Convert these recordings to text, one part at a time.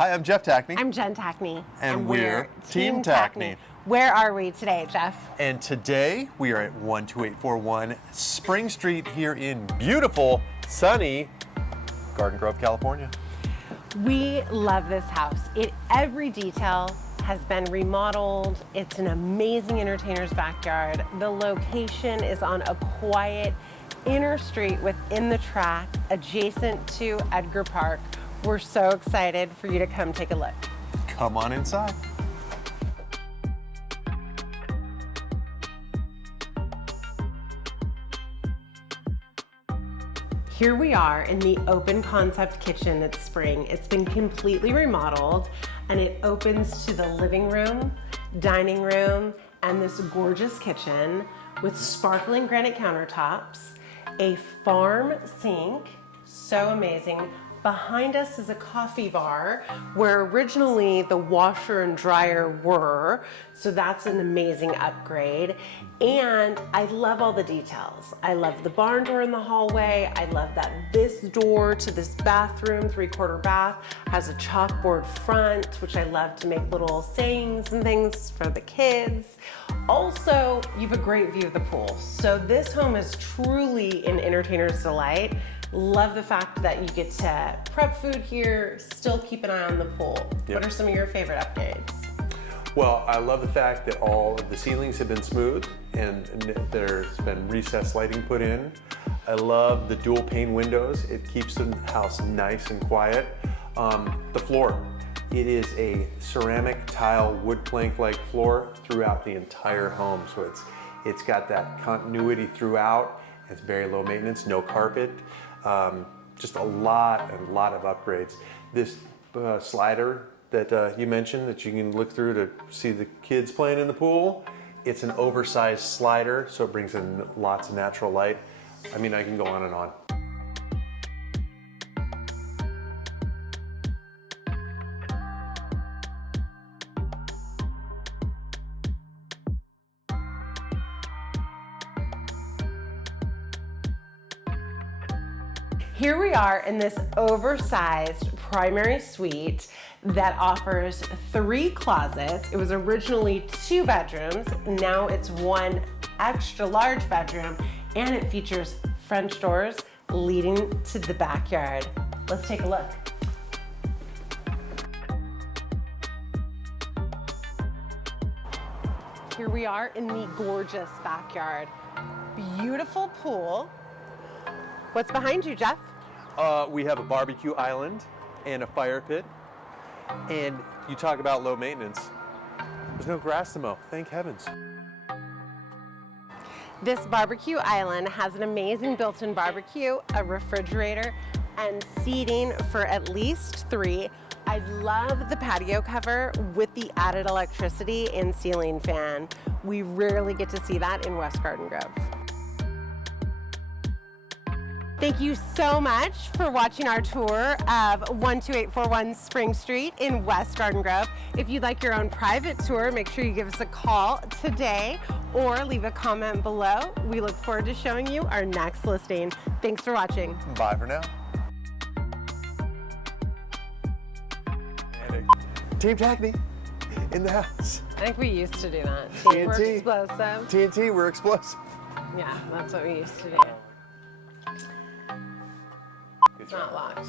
Hi, I'm Jeff Tackney. I'm Jen Tackney. And we're Team Tackney. Where are we today, Jeff? And today we are at 12841 Spring Street here in beautiful, sunny Garden Grove, California. We love this house. Every detail has been remodeled. It's an amazing entertainer's backyard. The location is on a quiet inner street within the track, adjacent to Edgar Park. We're so excited for you to come take a look. Come on inside. Here we are in the open concept kitchen at Spring. It's been completely remodeled and it opens to the living room, dining room, and this gorgeous kitchen with sparkling granite countertops, a farm sink, so amazing. Behind us is a coffee bar where originally the washer and dryer were, so that's an amazing upgrade. And I love all the details. I love the barn door in the hallway. I love that this door to this bathroom, 3/4 bath, has a chalkboard front, which I love to make little sayings and things for the kids. Also, you have a great view of the pool. So this home is truly an entertainer's delight. Love the fact that you get to prep food here, still keep an eye on the pool. Yep. What are some of your favorite updates? Well, I love the fact that all of the ceilings have been smooth and there's been recessed lighting put in. I love the dual pane windows. It keeps the house nice and quiet. The floor. It is a ceramic tile wood plank-like floor throughout the entire home. So it's got that continuity throughout. It's very low maintenance, no carpet. Just a lot of upgrades. This slider that you mentioned that you can look through to see the kids playing in the pool, it's an oversized slider, so it brings in lots of natural light. I mean, I can go on and on. Here we are in this oversized primary suite that offers 3 closets. It was originally 2 bedrooms. Now it's 1 extra large bedroom, and it features French doors leading to the backyard. Let's take a look. Here we are in the gorgeous backyard. Beautiful pool. What's behind you, Jeff? We have a barbecue island and a fire pit. And you talk about low maintenance. There's no grass to mow, thank heavens. This barbecue island has an amazing built-in barbecue, a refrigerator, and seating for at least 3. I love the patio cover with the added electricity and ceiling fan. We rarely get to see that in West Garden Grove. Thank you so much for watching our tour of 12841 Spring Street in West Garden Grove. If you'd like your own private tour, make sure you give us a call today or leave a comment below. We look forward to showing you our next listing. Thanks for watching. Bye for now. Team Tackney in the house. I think we used to do that. TNT. We're explosive. TNT, we're explosive. Yeah, that's what we used to do. It's not locked.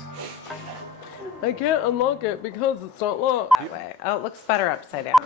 I can't unlock it because it's not locked. That way. Oh, it looks better upside down.